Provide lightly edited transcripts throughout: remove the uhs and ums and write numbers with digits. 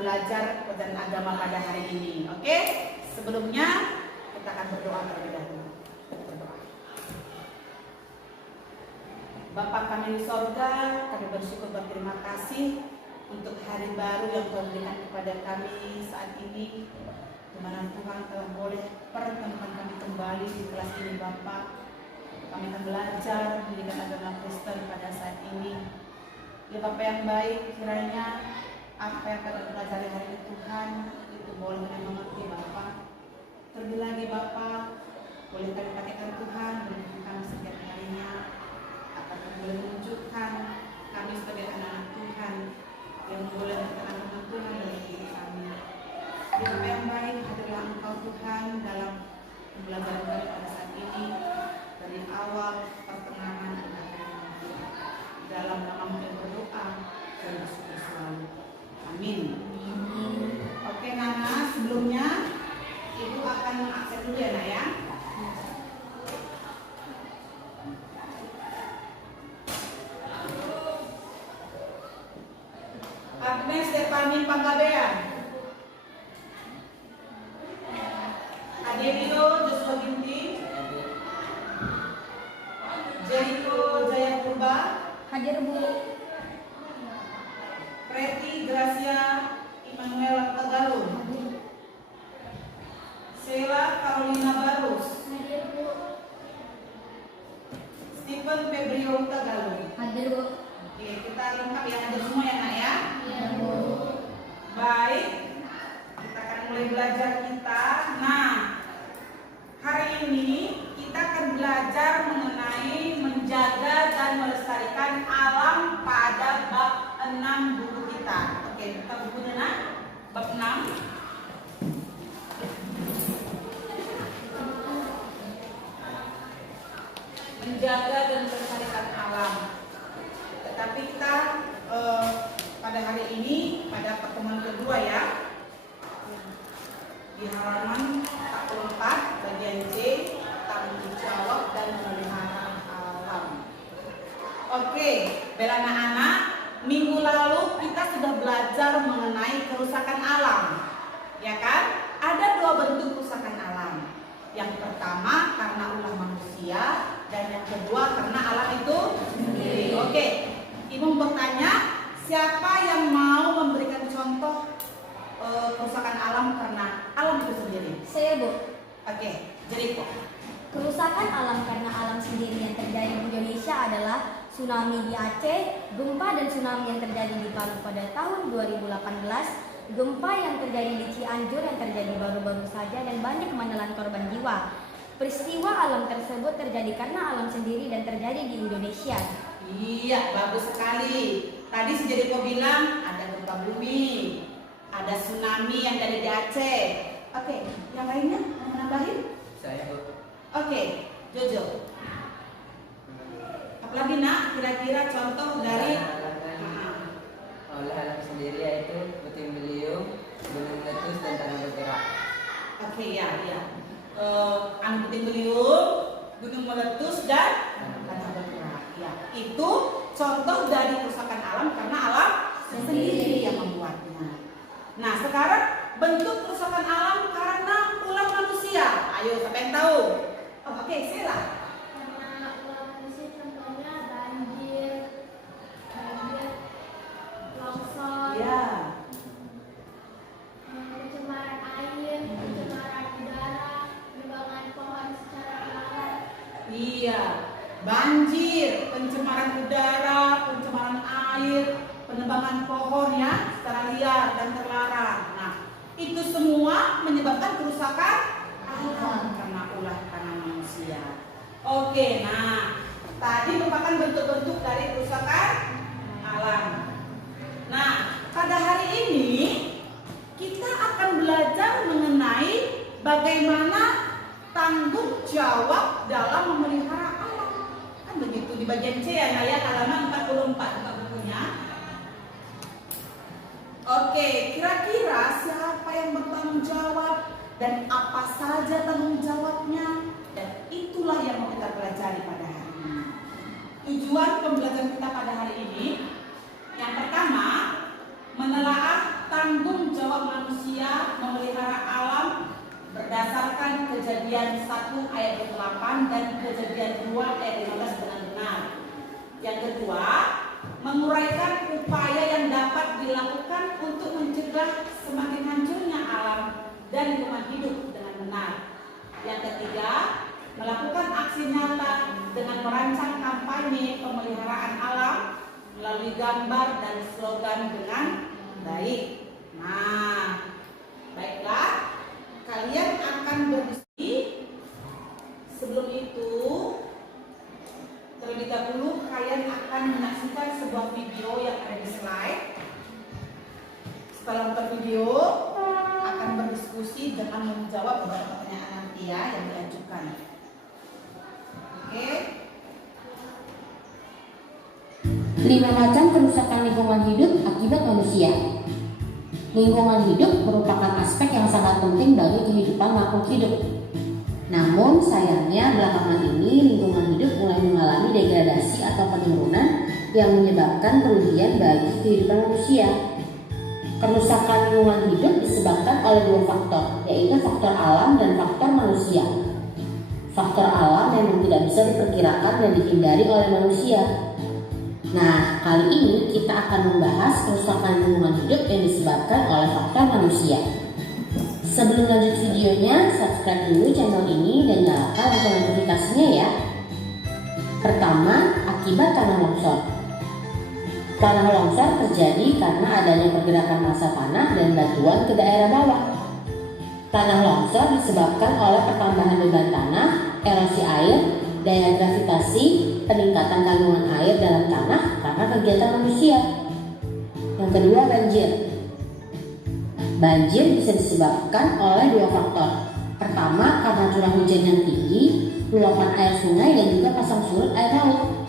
belajar pelajaran agama pada hari ini. Oke? Sebelumnya kita akan berdoa terlebih dahulu. Berdoa. Bapa kami di sorga, kami bersyukur berterima kasih untuk hari baru yang Tuhan berikan kepada kami saat ini, di mana Tuhan telah boleh pertemukan kami kembali di kelas ini. Bapak, kami akan belajar pendidikan agama Kristen pada saat ini. Ya Bapak yang baik, kiranya apa yang akan kita pelajari hari ini Tuhan itu boleh kami mengerti Bapak. Terlebih lagi Bapak, boleh kami pakaikan Tuhan berikan kami setiap harinya, akan boleh menunjukkan kami sebagai anak-anak Tuhan yang boleh menunjukkan Tuhan dalam diri kami. Ya Bapak yang baik, hadirlah Engkau Tuhan dalam pembelajaran kami pada saat ini, dari awal, pertengahan, dan akhir. Dalam nama yang berdoa dan bersyukur selalu. Amin. Oke Nana, sebelumnya Ibu akan mengakses dulu ya Nak ya. Agnes Stefani Panggabean, Adelio Joshua Ginting, Jericho Jayapurba, hadir Bu. Preti Gracia Immanuel Tagalung, Sheila Carolina Barus, Hadir Bu. Stephen Febrio Tagalung. Hadir Bu. Oke, kita lengkap ya, hadir semua ya Nak ya. Iya Bu. Baik, kita akan mulai belajar kita. Nah, hari ini kita akan belajar mengenai menjaga dan melestarikan alam pada bab 6 buku kita. Oke, kita bukunya Nak, bab 6. Menjaga dan melestarikan alam. Tetapi kita pada hari ini, pada pertemuan kedua ya, di halaman 44 bagian C, tanggung jawab dan memelihara alam. Oke, bela anak-anak, minggu lalu kita sudah belajar mengenai kerusakan alam, ya kan? Ada 2 bentuk kerusakan alam. Yang pertama karena ulah manusia, dan yang kedua karena alam itu sendiri. Oke, Ibu bertanya, siapa yang mau memberikan contoh kerusakan alam karena alam itu sendiri? Saya Bu. Oke, Jericho. Kerusakan alam karena alam sendiri yang terjadi di Indonesia adalah tsunami di Aceh, gempa dan tsunami yang terjadi di Palu pada tahun 2018, gempa yang terjadi di Cianjur yang terjadi baru-baru saja, dan banyak menelan korban jiwa. Peristiwa alam tersebut terjadi karena alam sendiri dan terjadi di Indonesia. Iya, bagus sekali. Tadi si Jericho bilang ada gempa bumi, ada tsunami yang dari di Aceh. Oke, yang lainnya mau nambahin? Saya Bu. Oke, Jojo. Apalagi Nak, kira-kira contoh dari oleh alam sendiri yaitu puting beliung, gunung meletus dan tanah bergerak. Oke, ya. Angin puting beliung, gunung meletus dan tanah bergerak. Ya, itu contoh dari kerusakan alam karena alam sendiri yang membuatnya. Nah, sekarang bentuk kerusakan alam karena ulah manusia. Ayo, siapa yang tahu? Oh, oke, Sheila. Karena ulah manusia contohnya banjir, longsor, Ya. pencemaran air, pencemaran udara, penebangan pohon secara lahan. Iya, banjir, pencemaran udara, pencemaran air, penebangan pohon ya secara liar dan terlarang. Nah, itu semua menyebabkan kerusakan alam karena ulah tangan manusia. Oke, nah tadi merupakan bentuk-bentuk dari kerusakan alam. Nah, pada hari ini kita akan belajar mengenai bagaimana tanggung jawab dalam memelihara alam. Kan begitu di bagian C ya, Naya, halaman 44 buka bukunya. Oke, kira-kira siapa yang bertanggung jawab dan apa saja tanggung jawabnya? Dan itulah yang mau kita pelajari pada hari ini. Tujuan pembelajaran kita pada hari ini, yang pertama, menelaah tanggung manusia memelihara alam berdasarkan Kejadian 1 ayat 8 dan Kejadian 2 ayat 15 dengan benar. Yang kedua, menguraikan upaya yang dapat dilakukan untuk mencegah semakin hancurnya alam dan lingkungan hidup dengan benar. Yang ketiga, melakukan aksi nyata dengan merancang kampanye pemeliharaan alam melalui gambar dan slogan dengan baik. Nah, baiklah, kalian akan berdiskusi. Sebelum itu, terlebih dahulu kalian akan menyaksikan sebuah video yang ada di slide. Setelah nonton video, akan berdiskusi dengan menjawab beberapa pertanyaan nanti ya yang diajukan. Oke. 5 macam kerusakan lingkungan hidup akibat manusia. Lingkungan hidup merupakan aspek yang sangat penting bagi kehidupan makhluk hidup. Namun sayangnya belakangan ini lingkungan hidup mulai mengalami degradasi atau penurunan yang menyebabkan kerugian bagi kehidupan manusia. Kerusakan lingkungan hidup disebabkan oleh 2 faktor, yaitu faktor alam dan faktor manusia. Faktor alam memang tidak bisa diperkirakan dan dihindari oleh manusia. Nah, kali ini kita akan membahas kerusakan lingkungan hidup yang disebabkan oleh faktor manusia. Sebelum lanjut videonya, subscribe dulu channel ini dan nyalakan lonceng notifikasinya ya. Pertama, akibat tanah longsor. Tanah longsor terjadi karena adanya pergerakan massa tanah dan batuan ke daerah bawah. Tanah longsor disebabkan oleh pertambahan beban tanah, erosi air, daya gravitasi, peningkatan kandungan air dalam tanah karena kegiatan manusia. Yang kedua, banjir. Banjir bisa disebabkan oleh 2 faktor. Pertama, karena curah hujan yang tinggi, luapan air sungai dan juga pasang surut air laut.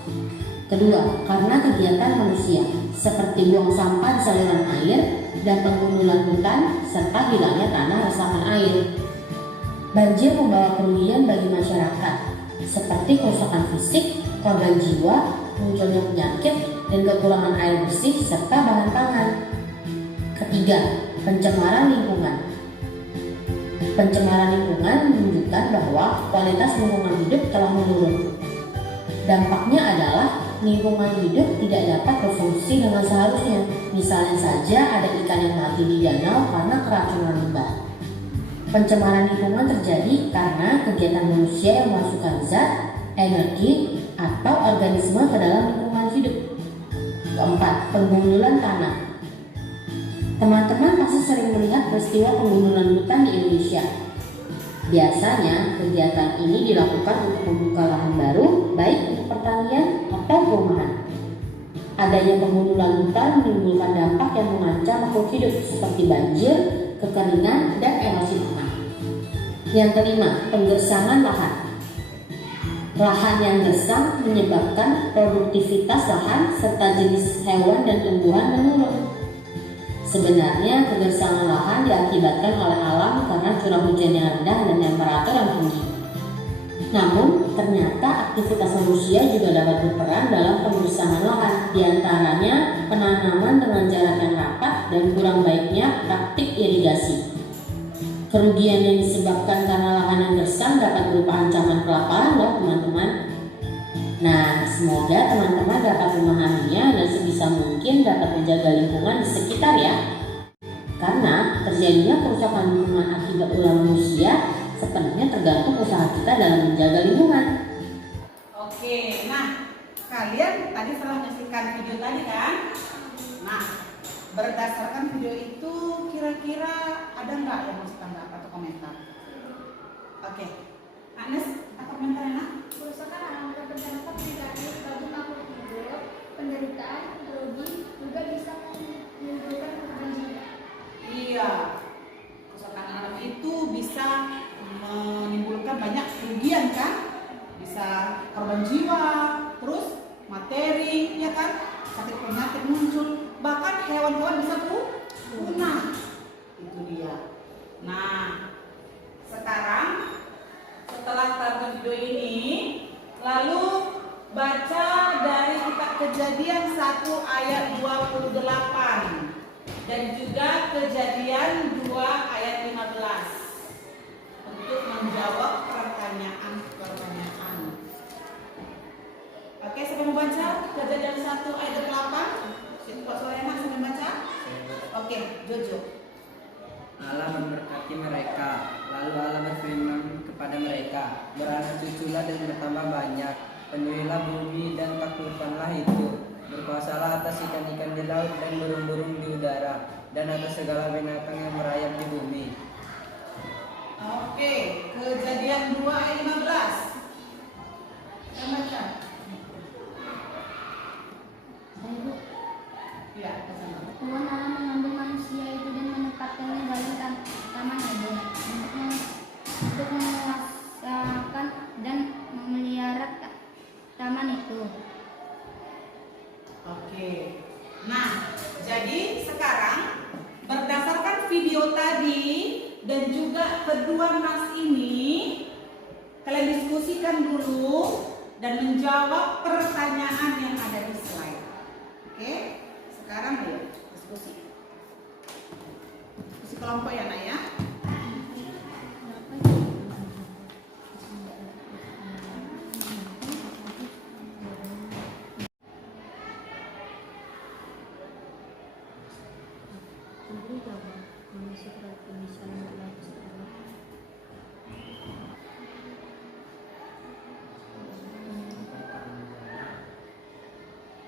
Kedua, karena kegiatan manusia seperti buang sampah di saluran air dan penggundulan hutan serta hilangnya tanah resapan air. Banjir membawa kerugian bagi masyarakat seperti kerusakan fisik, korban jiwa, munculnya penyakit, dan kekurangan air bersih serta bahan pangan. Ketiga, pencemaran lingkungan. Pencemaran lingkungan menunjukkan bahwa kualitas lingkungan hidup telah menurun. Dampaknya adalah lingkungan hidup tidak dapat berfungsi dengan seharusnya. Misalnya saja ada ikan yang mati di danau karena keracunan limbah. Pencemaran lingkungan terjadi karena kegiatan manusia yang memasukkan zat, energi, atau organisme ke dalam lingkungan hidup. Keempat, penggundulan tanah. Teman-teman pasti sering melihat peristiwa penggundulan hutan di Indonesia. Biasanya kegiatan ini dilakukan untuk membuka lahan baru, baik untuk pertanian atau perumahan. Adanya penggundulan hutan menimbulkan dampak yang mengancam makhluk hidup seperti banjir, kekeringan, dan erosi tanah. Yang kelima, penggersangan lahan. Lahan yang gersang menyebabkan produktivitas lahan serta jenis hewan dan tumbuhan menurun. Sebenarnya kegersangan lahan diakibatkan oleh alam karena curah hujan yang rendah dan temperatur yang tinggi. Namun, ternyata aktivitas manusia juga dapat berperan dalam penggersangan lahan, diantaranya penanaman dengan jarak yang rapat dan kurang baiknya praktik irigasi. Kerugian yang disebabkan karena lahan yang gersang dapat berupa ancaman kelaparan loh teman-teman. Nah, semoga teman-teman dapat memahaminya dan sebisa mungkin dapat menjaga lingkungan di sekitar ya. Karena terjadinya kerusakan lingkungan akibat ulah manusia sepenuhnya tergantung usaha kita dalam menjaga lingkungan. Oke, nah kalian tadi setelah menyaksikan video tadi kan? Nah, berdasarkan video itu kira-kira ada nggak yang mau tanggapan atau komentar? Oke, Agnes, apa komentar Nak? Kerusakan alam terpengaruh ketika gabung makhluk hidup, penderitaan, rugi juga bisa menimbulkan korban jiwa. Iya, kerusakan alam itu bisa menimbulkan banyak kerugian kan? Bisa korban jiwa, terus materi, ya kan? Sakit penyakit muncul, bahkan hewan-hewan bisa punah. Itu dia. Nah, sekarang setelah tonton video ini, lalu baca dari kitab Kejadian 1 ayat 28 dan juga Kejadian 2 Oke, siapa mau baca Kejadian 1 ayat 8? Kok Soleman sampai baca? Oke, Jojo. Allah memberkati mereka, lalu Allah berfirman kepada mereka, beranak cuculah dan bertambah banyak, penuhilah bumi dan taklukkanlah itu, berkuasalah atas ikan-ikan di laut dan burung-burung di udara, dan atas segala binatang yang merayap di bumi. Oke, Kejadian 2 ayat 15. Saya baca. Saya Bu. Ya, sama. Tuhan Allah mengambil manusia itu dan menempatkannya dalam taman Eden untuk menguasakan dan memelihara taman itu. Oke. Nah, jadi sekarang berdasarkan video tadi dan juga kedua nas ini, kalian diskusikan dulu dan menjawab pertanyaan yang ada di slide. Oke? Sekarang ayo diskusi. Diskusi kelompok ya, Nak ya.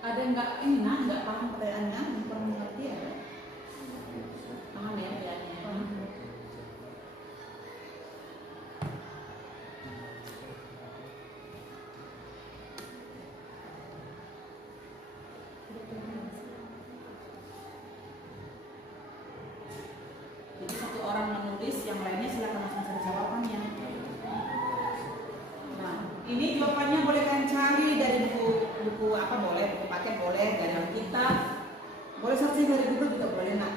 Ada nggak ini nah nggak paham pertanyaannya, kurang mengerti ya? Paham ya pertanyaannya? Jadi satu orang menulis, yang lainnya silakan langsung cari jawabannya. Nah, ini jawabannya boleh kalian cari dari buku apa boleh, buku paket boleh, dari Alkitab, boleh searching dari Google juga boleh, Nak.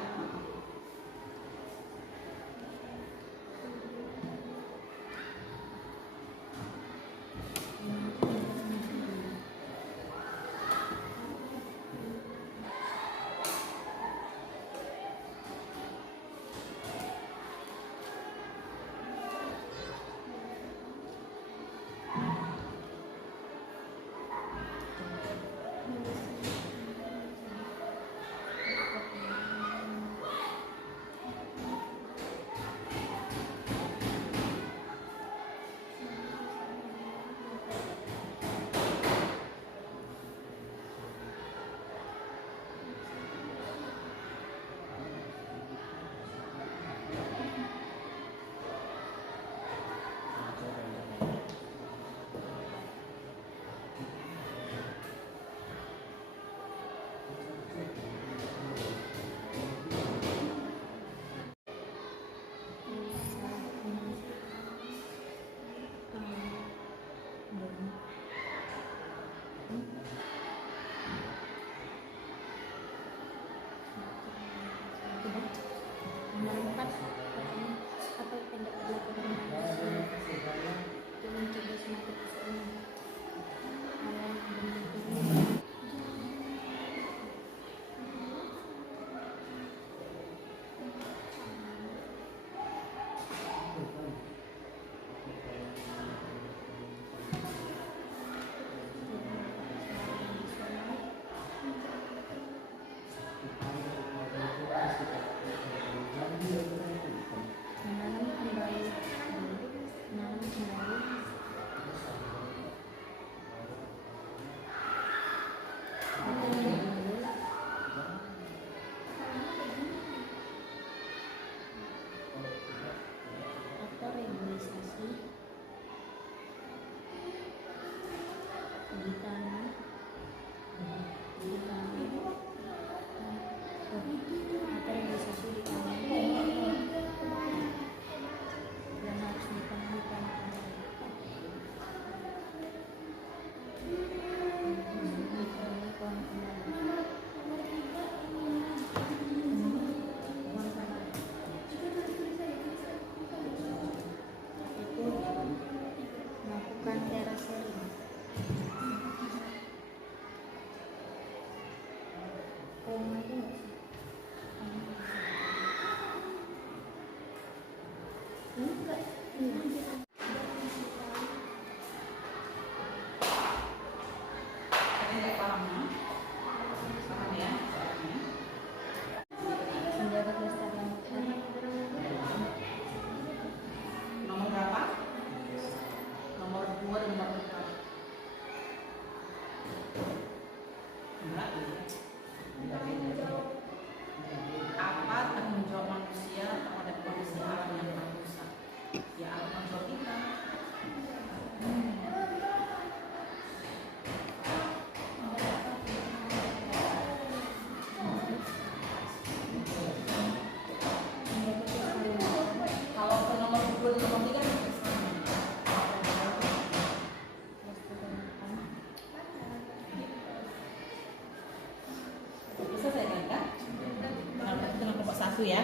satu ya.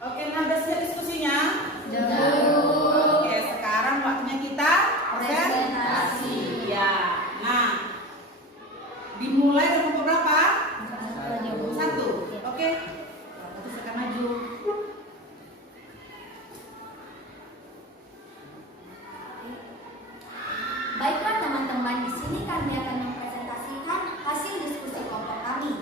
Oke, nah udah selesai diskusinya? Oke, sekarang waktunya kita presentasi. Ya. Nah, dimulai dari kelompok berapa? Satu. Oke. Satu silakan maju. Baiklah teman-teman, di sini kami akan mempresentasikan hasil diskusi kelompok kami.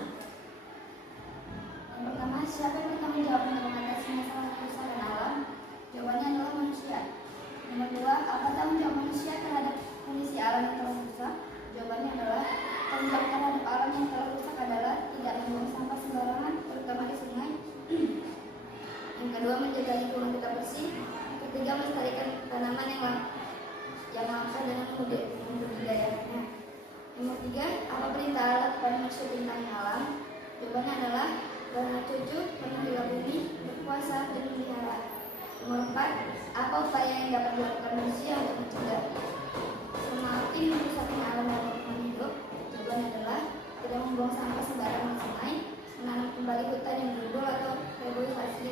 Yang pertama, siapa yang bertanggung jawab untuk mengatasi masalah kerusakan alam? Jawabannya adalah manusia. Nomor dua, apa tanggung jawab manusia terhadap kondisi alam yang telah rusak? Jawabannya adalah tanggung jawab terhadap alam yang telah rusak adalah tidak membuang sampah sembarangan, terutama di sungai. Yang kedua, menjaga lingkungan tetap bersih. Yang ketiga, melestarikan tanaman yang langka dengan membudidayakannya. Nomor tiga, apa perintah Allah kepada manusia tentang alam? Jawabannya adalah karena cucu, penuhilah bumi, berpuasa, dan memelihara. Nomor empat, apa upaya yang dapat dilakukan manusia untuk mencegah semakin merusaknya alam dan lingkungan hidup? Jawabannya adalah tidak membuang sampah sembarangan di sungai, menanam kembali hutan yang gundul atau reboisasi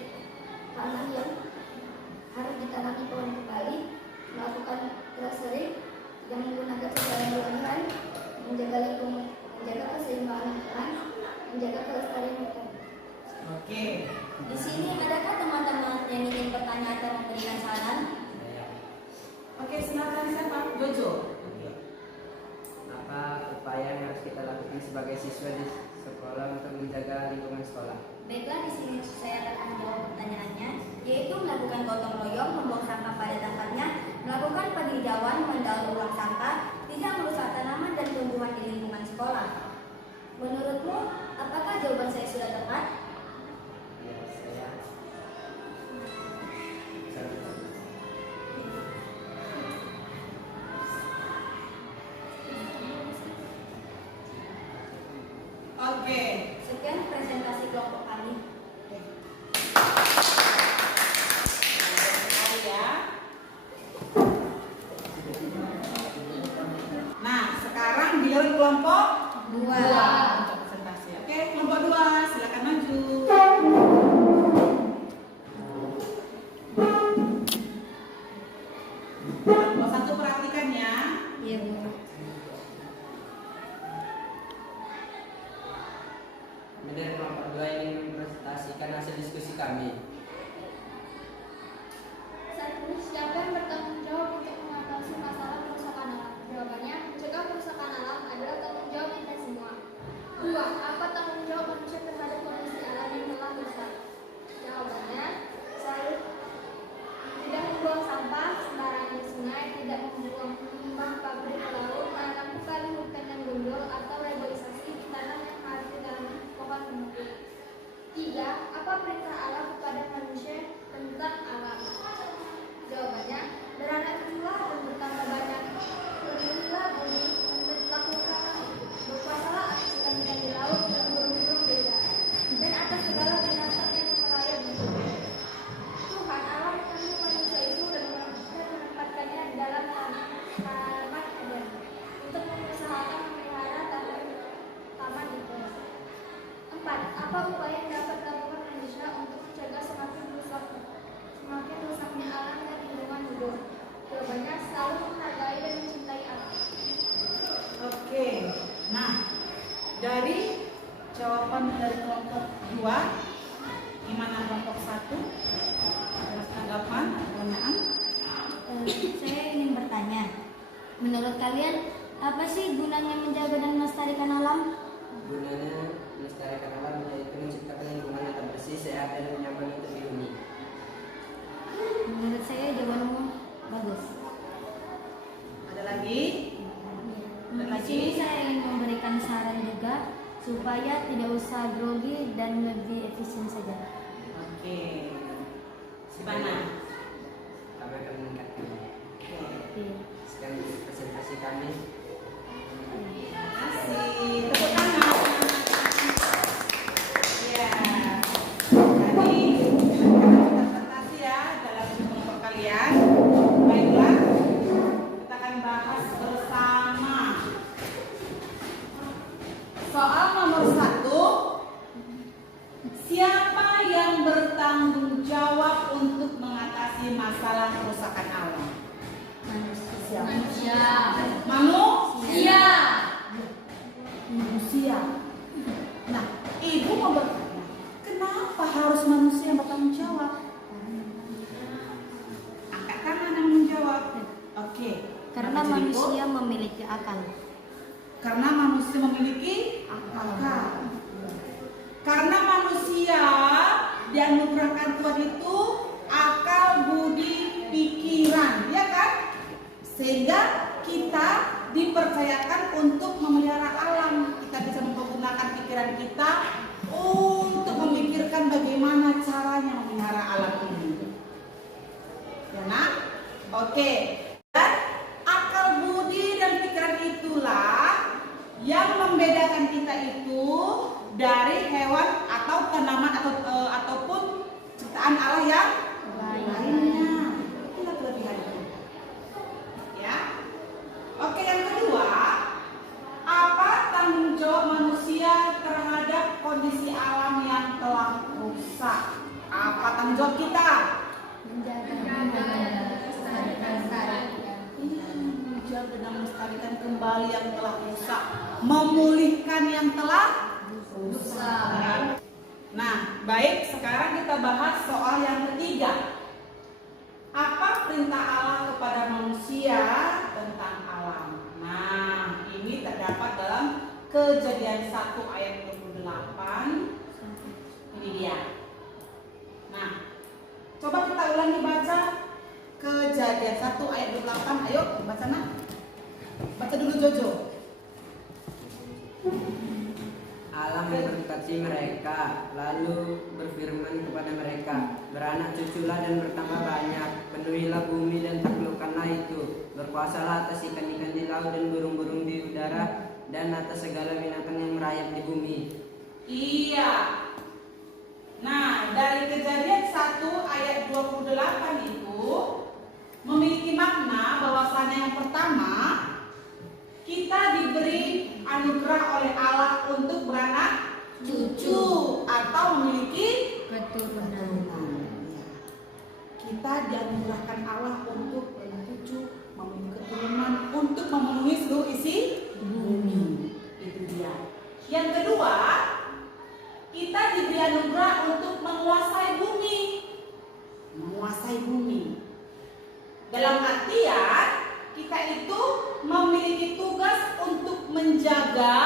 tanah yang harus ditanami pohon kembali, melakukan terasering, tidak menggunakan secara berlebihan, menjaga lingkungan, menjaga keseimbangan lingkungan, menjaga kelestarian hutan. Oke. Di sini adakah teman-teman yang ingin bertanya atau memberikan saran? Oke, silakan siapa? Jojo. Apa upaya yang harus kita lakukan sebagai siswa di sekolah untuk menjaga lingkungan sekolah? Baiklah, di sini saya akan menjawab pertanyaannya, yaitu melakukan gotong royong, membuang sampah pada tempatnya, melakukan penghijauan, mendaur ulang sampah, tidak merusak tanaman dan tumbuhan di lingkungan sekolah. Menurutmu, apakah jawaban saya sudah tepat? Ya, saya Oke. Sekian presentasi kelompok kami. Sekali ya. Nah, sekarang giliran kelompok Dua. untuk presentasi. Oke, kelompok dua, silakan maju. Kelompok satu perhatikan ya. Iya, Bu. kemudian kelompok 2 ingin mempresentasikan hasil diskusi kami. Satu, siapa yang bertanggung jawab untuk mengatasi masalah kerusakan alam? Jawabannya, mencegah kerusakan alam adalah tanggung jawab kita semua. Dua, apa tanggung jawab manusia terhadap kondisi alam yang telah rusak? Jawabannya, selalu tidak membuang sampah sembarangan di sungai, tidak membuang limbah pabrik ke laut, menanam kembali hutan yang gundul atau reboisasi di tanah yang harus ditanami pohon penutup. Tiga, apa perintah Allah kepada manusia tentang alam? Jawabannya, beranak cuculah dan bertambah banyak, penuhilah bumi, lakukan berpuasalah atas ikan-ikan di laut dan burung-burung di udara, dan atas segala binatang yang melayang di bumi. Tuhan Allah mengambil manusia itu dan menempatkannya di dalam taman Eden untuk mengusahakan memelihara taman itu. Empat, apa upaya yang dapat dilakukan manusia untuk mencegah semakin rusaknya alam dan lingkungan hidup? Jawabannya, selalu menghargai dan mencintai alam. Oke. Nah, dari jawaban dari kelompok 2, gimana kelompok 1? Ada tanggapan, pertanyaan? Saya ingin bertanya, menurut kalian apa sih gunanya menjaga dan melestarikan alam? Gunanya melestarikan alam yaitu menciptakan lingkungan yang tetap bersih, sehat, dan nyaman untuk dihuni. Menurut saya jawabanmu bagus. Ada lagi? Ada Di lagi? sini saya ingin memberikan saran juga supaya tidak usah grogi dan lebih efisien saja. Oke. Gimana? Kami akan meningkatkannya. Oke. Sekian presentasi kami. Terima kasih. Tepuk tangan. Ya. Siapa yang bertanggung jawab untuk mengatasi masalah kerusakan alam? Manusia. Manusia. Nah, ibu mau bertanya, kenapa harus manusia yang bertanggung jawab? Angkat tangan yang menjawab. Oke. Karena Kenapa jadi manusia ibu? memiliki akal. Karena manusia memiliki akal. Karena manusia dianugerahkan Tuhan itu akal, budi, pikiran, ya kan? Sehingga kita dipercayakan untuk memelihara alam. Kita bisa mempergunakan pikiran kita untuk memikirkan bagaimana caranya memelihara alam ini. Ya, nak? Oke. Dan akal, budi, dan pikiran itulah yang membedakan kita itu dari hewan atau tanaman ataupun ciptaan Allah yang lainnya. Itulah kelebihan itu. Ya. Oke, yang kedua, apa tanggung jawab manusia terhadap kondisi alam yang telah rusak? Apa tanggung jawab kita? Menjaga dan melestarikan kembali yang telah rusak, memulihkan yang telah rusak. Nah, baik, sekarang kita bahas soal yang ketiga. Apa perintah Allah kepada manusia tentang alam? Nah, ini terdapat dalam Kejadian 1 ayat 28. Ini dia. Nah, coba kita ulangi baca Kejadian 1 ayat 28. Ayo baca, nak. Baca dulu Jojo. Allah memberkati mereka, lalu berfirman kepada mereka, beranak cuculah dan bertambah banyak, penuhilah bumi dan taklukkanlah itu, berkuasalah atas ikan-ikan di laut dan burung-burung di udara, dan atas segala binatang yang merayap di bumi. Iya. Nah, dari Kejadian 1 ayat 28 itu memiliki makna bahwasanya yang pertama, kita diberi anugerah oleh Allah untuk beranak cucu atau memiliki keturunan. Kita dianugerahkan Allah untuk beranak cucu, memiliki keturunan, untuk memenuhi seluruh isi bumi. Itu dia. Yang kedua, kita diberi anugerah untuk menguasai bumi. Menguasai bumi. Dalam artian kita itu memiliki tugas untuk menjaga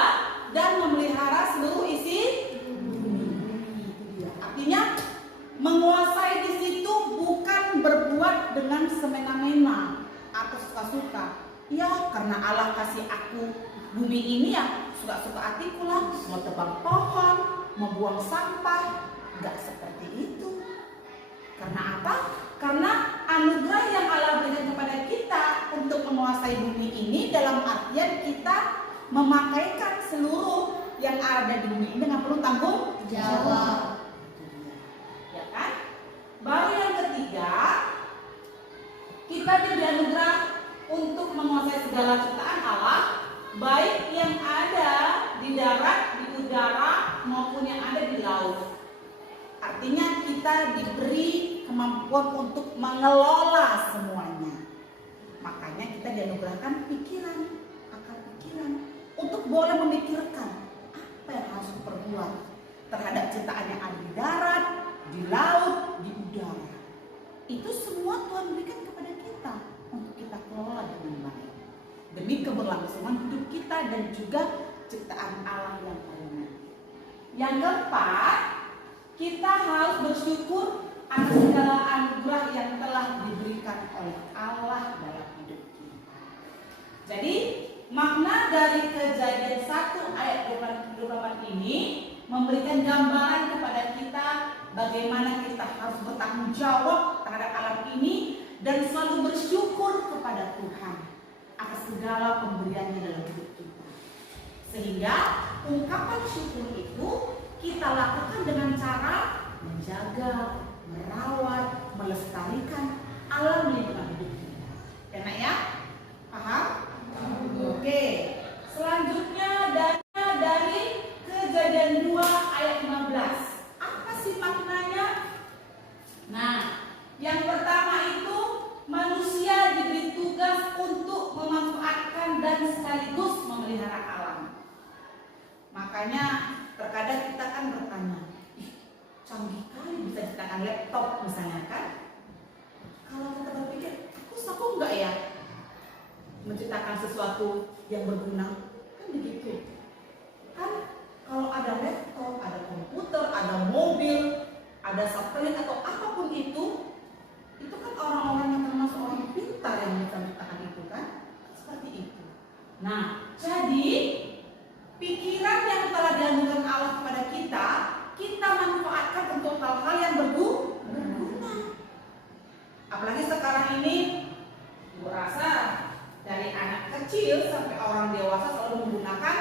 dan memelihara seluruh isi bumi. Artinya menguasai di situ bukan berbuat dengan semena-mena atau suka-suka. Ya, karena Allah kasih aku bumi ini, ya suka-suka hatiku lah. Mau tebang pohon, mau buang sampah, nggak seperti itu. Karena apa? Karena anugerah yang Allah berikan kepada kita untuk menguasai bumi ini dalam artian kita memakaikan seluruh yang ada di bumi ini dengan penuh tanggung jawab. Ya kan? Baru yang ketiga, kita diberi anugerah untuk menguasai segala ciptaan Allah, baik yang ada di darat, di udara maupun yang ada di laut. Artinya kita diberi kemampuan untuk mengelola semuanya. Makanya kita dianugerahkan pikiran, akal pikiran, untuk boleh memikirkan apa yang harus diperbuat terhadap ciptaan yang ada di darat, di laut, di udara. Itu semua Tuhan berikan kepada kita untuk kita kelola dengan baik, demi keberlangsungan hidup kita dan juga ciptaan Allah yang lainnya. Yang keempat, kita harus bersyukur atas segala anugerah yang telah diberikan oleh Allah dalam hidup kita. Jadi makna dari Kejadian 1 ayat 28 ini memberikan gambaran kepada kita bagaimana kita harus bertanggung jawab terhadap alam ini dan selalu bersyukur kepada Tuhan atas segala pemberiannya dalam hidup kita. Sehingga ungkapan syukur itu kita lakukan dengan cara menjaga, merawat, melestarikan alam lingkungan hidup kita. Enak ya? Paham? Oke. Selanjutnya dari Kejadian 2 ayat 15. Apa Makanya terkadang kita kan bertanya, ih, canggih kali bisa ciptakan laptop misalnya kan. Kalau kita berpikir, aku sanggup nggak ya menciptakan sesuatu yang berguna? Kan begitu. Kan kalau ada laptop, ada komputer, ada mobil, ada satelit atau apapun itu kan orang-orang yang termasuk orang pintar yang bisa menciptakan itu kan? Seperti itu. Nah, jadi pikiran yang telah dianugerahkan Allah kepada kita manfaatkan untuk hal-hal yang berguna. Apalagi sekarang ini, gue rasa dari anak kecil sampai orang dewasa selalu menggunakan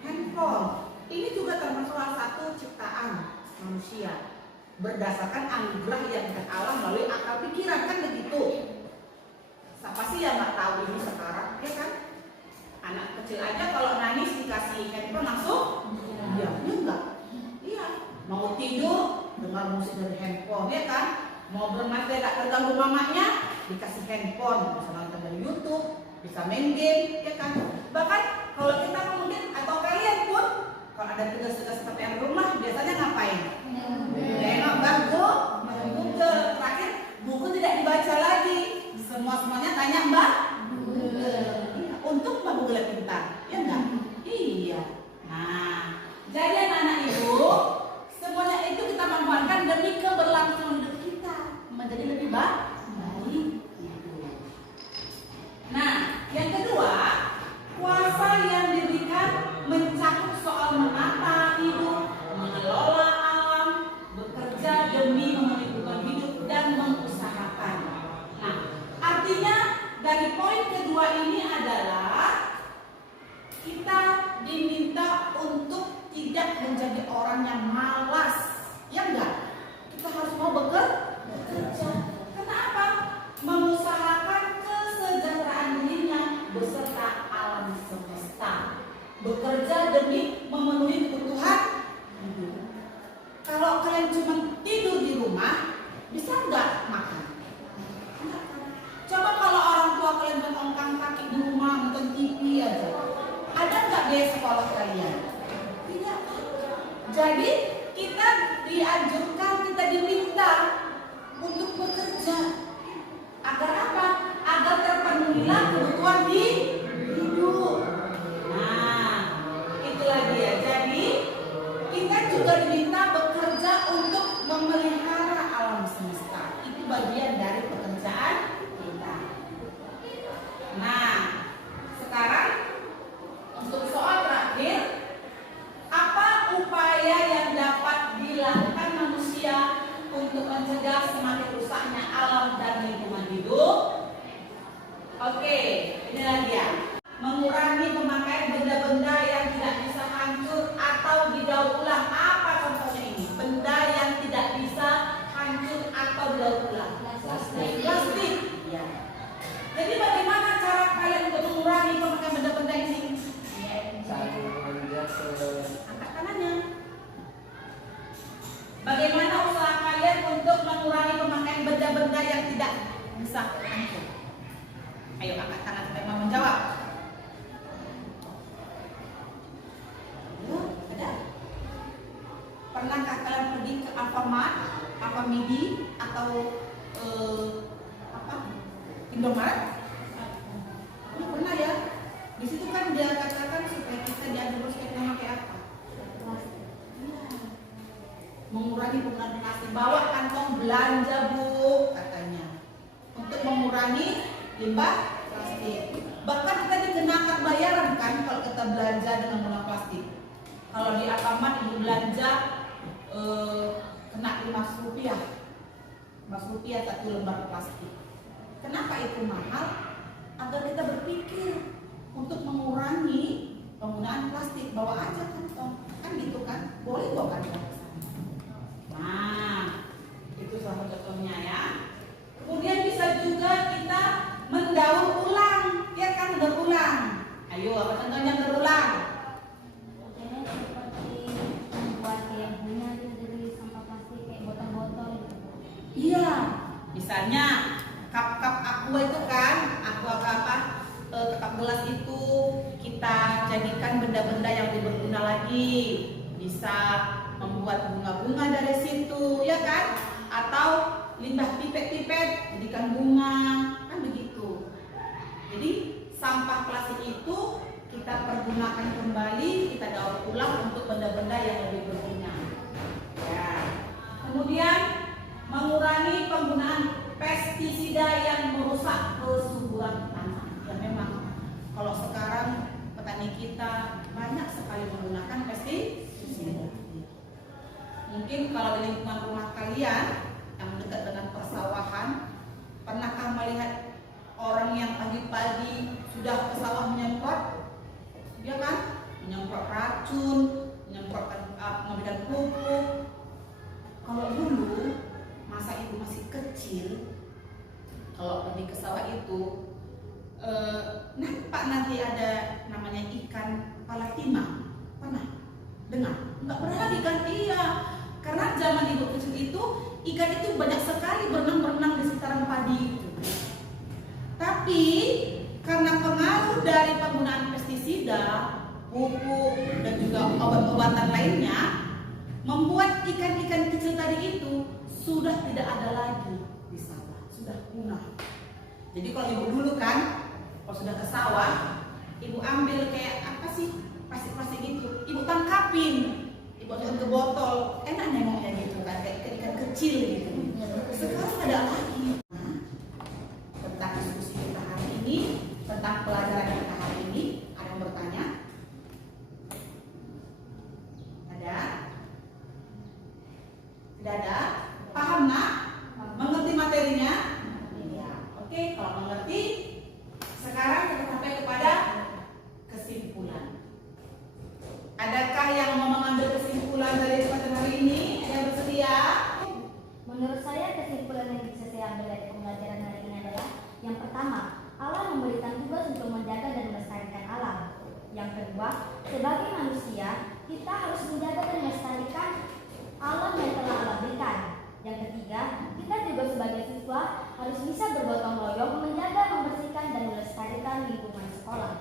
handphone. Ini juga termasuk salah satu ciptaan manusia berdasarkan anugerah yang diberikan Allah melalui akal pikiran, kan begitu. Siapa sih yang nggak tahu ini sekarang, ya kan? Anak kecil aja kalau nangis dikasih handphone langsung diamnya enggak. Iya, mau tidur dengar musik dari handphone, ya kan? Mau bermain tidak terganggu mamanya dikasih handphone, bisa nonton dari YouTube, bisa main game, ya kan? Bahkan kalau kita mungkin atau kalian pun kalau ada tugas-tugas pekerjaan rumah biasanya ngapain? Nengok buku, Google. Terakhir buku tidak dibaca lagi, semuanya tanya Mbak Google. Iya, untuk Mbak Google pintar, ya enggak? Iya. Nah, jadi anak-anak ibu, semuanya itu kita manfaatkan demi keberlangsungan hidup kita menjadi lebih baik. Nah, yang kedua, kuasa yang diberikan mencakup soal menata hidup, mengelola alam, bekerja demi memenuhi kebutuhan hidup dan mengusahakan. Nah, artinya dari poin kedua ini adalah kita diminta untuk tidak menjadi orang yang malas, ya enggak? Kita harus mau bekerja. Kenapa? Mengusahakan kesejahteraan dirinya beserta alam semesta. Bekerja demi memenuhi kebutuhan hidup. Kalau kalian cuma tidur di rumah, bisa nggak makan? Enggak. Coba kalau orang tua kalian berongkang kaki di rumah nonton TV aja, ada nggak biaya sekolah kalian? Tidak. Jadi kita dianjurkan, kita diminta untuk bekerja. Agar apa? Agar terpenuhilah kebutuhan hidup. Nah, itulah dia. Jadi kita juga diminta bekerja untuk memelihara alam semesta. Itu bagian dari pekerjaan kita. Nah, sekarang untuk soal terakhir, apa upaya yang dapat dilakukan manusia untuk mencegah semakin rusaknya alam dan lingkungan hidup? Oke, inilah dia. Mengurangi pemakaian benda-benda yang tidak bisa hancur atau didaur ulang. Apa contohnya ini? Benda yang tidak bisa hancur atau didaur ulang. Plastik. Ya. Jadi bagaimana cara kalian untuk mengurangi pemakaian benda-benda ini? Angkat tangannya. Bagaimana usaha kalian untuk mengurangi pemakaian benda-benda yang tidak bisa hancur? Ayo angkat tangan sampai mau menjawab. Ada? Pernahkah kalian pergi ke Alfamart, Alfamidi atau Indomaret? Pernah ya? Di situ kan dia katakan supaya kita diatur supaya memakai apa? Mengurangi penggunaan plastik. Bawa kantong belanja bu, katanya, untuk mengurangi limbah plastik. Bahkan kita dikenakan bayaran kan kalau kita belanja dengan menggunakan plastik. Kalau di Alfamart ibu belanja kena Rp5, Rp5 satu lembar plastik. Kenapa itu mahal? Agar kita berpikir untuk mengurangi penggunaan plastik. Bawa aja kantong, kan gitu kan? Boleh bawa kantong. Nah, itu salah satu contohnya ya. Kemudian bisa juga kita mendaur ulang, ya kan, mendaur ulang. Ayo, apa contohnya mendaur ulang? Seperti membuat yang punya dari sampah plastik kayak botol-botol. Iya, misalnya cup aqua itu kan, aqua apa? Cup gelas itu kita jadikan benda-benda yang berguna lagi, bisa membuat bunga-bunga dari situ, ya kan? Atau limbah pipet-pipet jadikan bunga, kan begitu. Jadi sampah plastik itu kita pergunakan kembali, kita daur ulang untuk benda-benda yang lebih berguna. Ya. Kemudian mengurangi penggunaan pestisida yang merusak kesuburan tanah. Ya memang kalau sekarang petani kita banyak sekali menggunakan pestisida. Mungkin kalau di lingkungan rumah kalian yang dekat dengan persawahan, pernahkah melihat orang yang pagi-pagi sudah ke sawah menyemprot? Ya kan? Menyemprot racun, memberikan pupuk. Kalau dulu masa ibu masih kecil, kalau pergi ke sawah itu nampak nanti ada namanya ikan kepala timah. Pernah dengar? Enggak pernah lagi kan? Iya, karena zaman ibu kecil itu ikan itu banyak sekali berenang-berenang di sekitaran padi itu. Tapi karena pengaruh dari penggunaan pestisida, pupuk dan juga obat-obatan lainnya, membuat ikan-ikan kecil tadi itu sudah tidak ada lagi di sawah, sudah punah. Jadi kalau ibu dulu kan, kalau sudah ke sawah, ibu ambil kayak apa sih plastik-plastik itu, ibu tangkapin, ibu masukin ke botol, enak nengoknya gitu kan, kayak ikan-ikan kecil gitu. Sekarang ada lagi. Tentang diskusi kita hari ini, tentang pelajaran kita hari ini, ada yang bertanya? Ada? Tidak ada? Paham nak? Mengerti materinya? Iya. Oke, kalau mengerti, sekarang kita sampai kepada kesimpulan. Adakah yang mau mengambil kesimpulan dari pelajaran hari ini? Ada yang bersedia? Menurut saya kesimpulan yang bisa saya ambil dari pembelajaran hari ini adalah yang pertama, Allah memberikan tugas untuk menjaga dan melestarikan alam. Yang kedua, sebagai manusia, kita harus menjaga dan melestarikan alam yang telah Allah berikan. Yang ketiga, kita juga sebagai siswa harus bisa bergotong royong menjaga, membersihkan dan melestarikan lingkungan sekolah.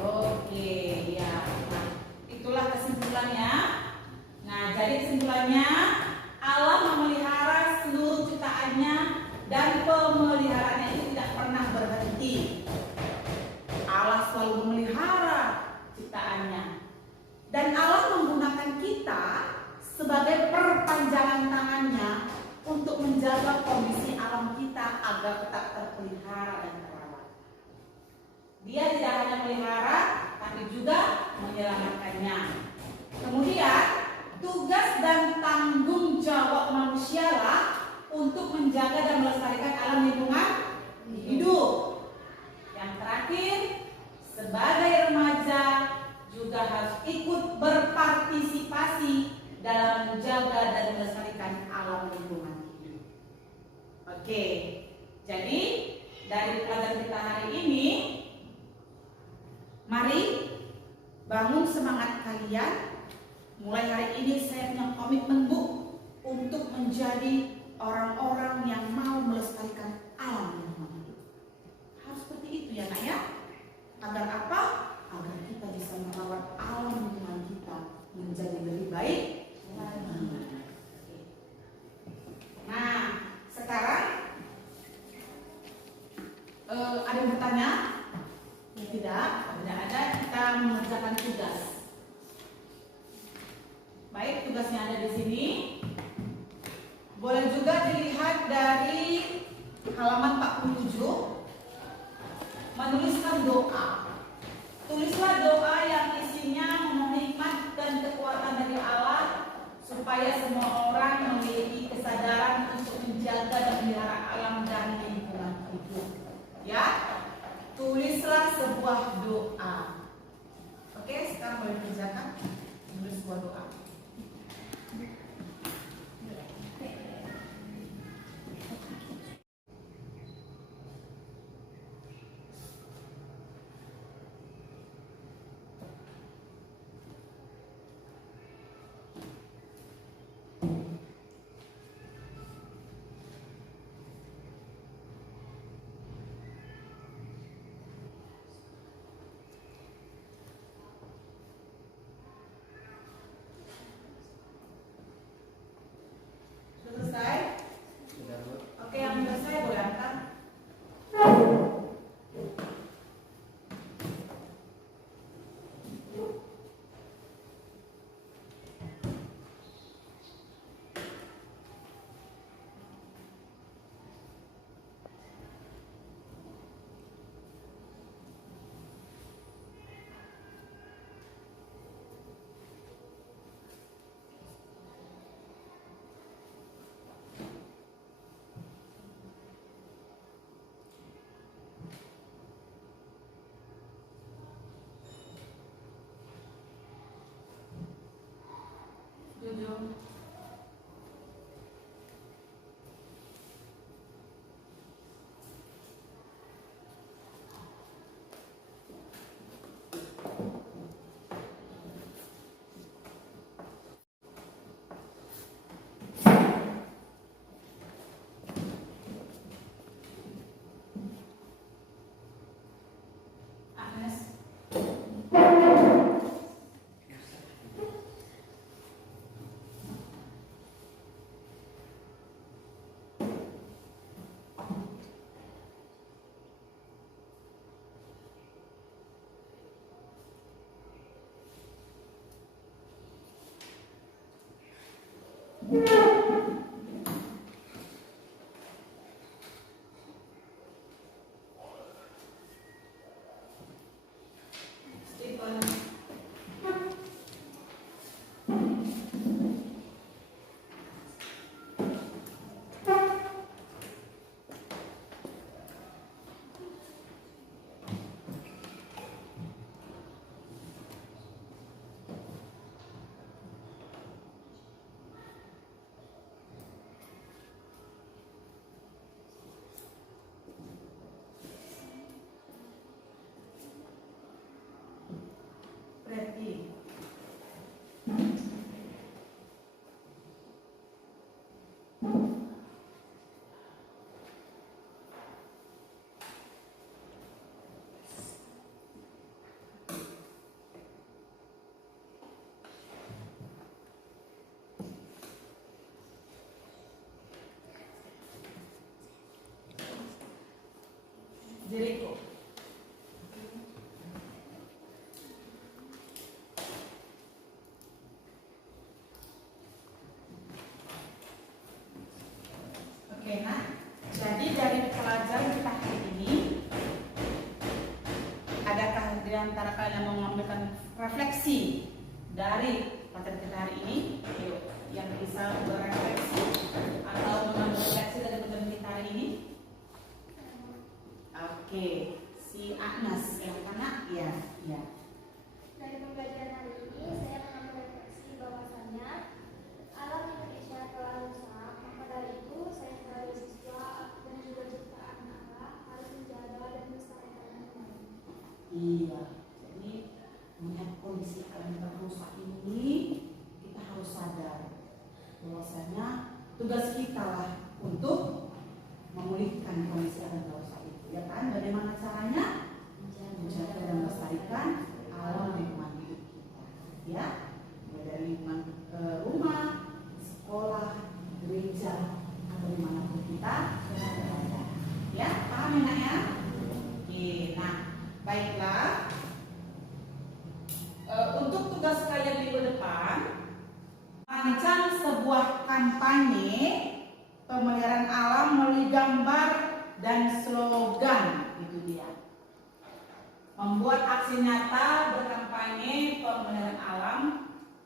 Oke, ya. Nah, itulah kesimpulannya. Nah, jadi kesimpulannya, Allah memelihara seluruh ciptaannya dan pemeliharaannya itu tidak pernah berhenti. Allah selalu memelihara ciptaannya. Dan Allah menggunakan kita sebagai perpanjangan tangannya untuk menjaga kondisi alam kita agar tetap terpelihara dan terawat. Dia tidak hanya melihara, tapi juga menyelamatkannya. Kemudian, tugas dan tanggung jawab manusialah untuk menjaga dan melestarikan alam lingkungan hidup. Yang terakhir, sebagai remaja juga harus ikut berpartisipasi dalam menjaga dan melestarikan alam lingkungan hidup. Oke, jadi dari pelajaran kita hari ini, mari bangun semangat kalian. Mulai hari ini saya punya komitmen Bu untuk menjadi orang-orang yang mau melestarikan alam lingkungan hidup. Harus seperti itu ya nak ya. Agar apa? Agar kita bisa merawat alam lingkungan kita menjadi lebih baik. Nah, sekarang ada yang bertanya? Tidak, tidak ada. Kita mengerjakan tugas. Baik, tugasnya ada di sini. Boleh juga dilihat dari halaman 47. Menuliskan doa. Tulislah doa yang isinya memohon hikmat dan kekuatan dari Allah supaya semua orang memiliki kesadaran untuk menjaga dan memelihara alam dan lingkungan hidup. Ya, tulislah sebuah doa. Oke, sekarang boleh kerjakan. Tulis sebuah doa. Agnes. Stephen. Pretty. Jericho. Oke, nah, jadi dari pelajaran kita hari ini, adakah di antara kalian yang mau mengambilkan refleksi dari materi kita hari ini? Yuk, yang bisa berefleksi atau mengambil refleksi dari materi kita hari ini? Oke, si Agnes yang mana? Ya, ya. Dari pembelajaran hari ini, saya mengambil refleksi bahwasannya alam Indonesia telah rusak. Maka dari itu, saya sebagai siswa dan juga ciptaan Allah harus menjaga dan melestarikannya kembali. Iya, jadi melihat kondisi alam yang rusak ini, kita harus sadar bahwasanya tugas kita lah untuk memulihkan kondisi alam yang rusak itu. Ya kan? Bagaimana caranya? Menjaga dan melestarikan alam lingkungan hidup kita. Ya, mulai dari lingkungan rumah, sekolah, gereja, atau dimanapun kita berada. Ya, paham ya nak ya? Oke, nah baiklah. Untuk tugas kalian minggu depan, rancang sebuah kampanye pemeliharaan alam melalui gambar dan slogan. Itu dia. Membuat aksi nyata berkampanye pemeliharaan alam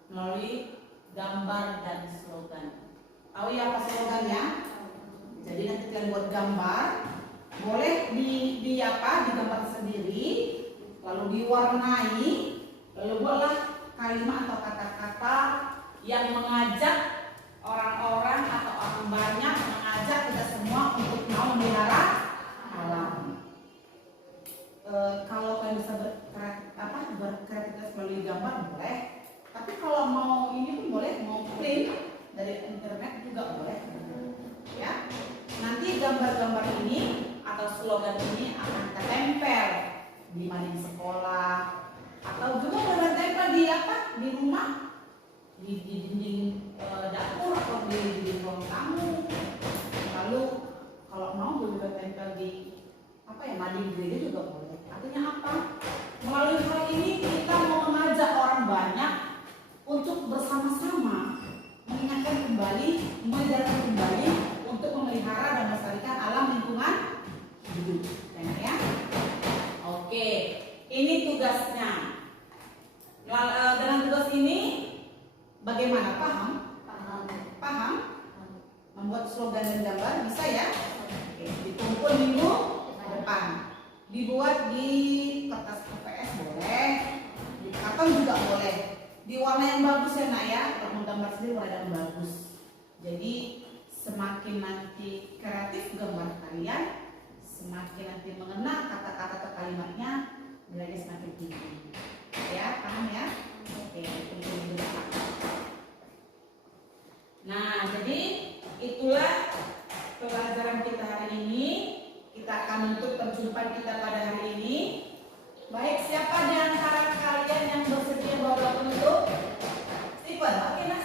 melalui gambar dan slogan. Tahu ya apa slogannya? Jadi nanti kalian buat gambar, boleh digambar sendiri, lalu diwarnai, lalu buatlah kalimat atau kata-kata yang mengajak orang-orang atau orang banyak, mengajak kita semua untuk mau memelihara alam. Kalau kalian bisa berkreativitas melalui gambar boleh, tapi kalau mau ini pun boleh, mau print dari internet juga boleh. Ya, nanti gambar-gambar ini atau slogan ini akan kita tempel di sekolah atau juga boleh tempel di rumah, di dinding dapur atau di dinding ruang tamu. Lalu kalau mau juga tempel di mading gereja juga boleh. Artinya apa? Melalui hal ini kita mau mengajak orang banyak untuk bersama-sama mengingatkan kembali, mengajarkan kembali untuk memelihara dan melestarikan alam lingkungan hidup. Ya? Oke, ini tugasnya. Dengan tugas ini bagaimana? Paham? Paham? Membuat slogan dan gambar bisa ya? Oke, dikumpul minggu depan. Dibuat di kertas KPS boleh, di karton juga boleh. Di warna yang bagus ya nak ya, gambar sendiri warna yang bagus. Jadi semakin nanti kreatif gambar kalian, semakin nanti mengenal kata-kata atau kalimatnya, nilainya semakin tinggi. Ya, paham ya? Oke, penting juga. Nah, jadi itulah pelajaran kita hari ini. Kita akan menutup perjumpaan kita pada hari ini. Baik, siapa di antara kalian yang bersedia bawa penutup? Stephen, oke, nah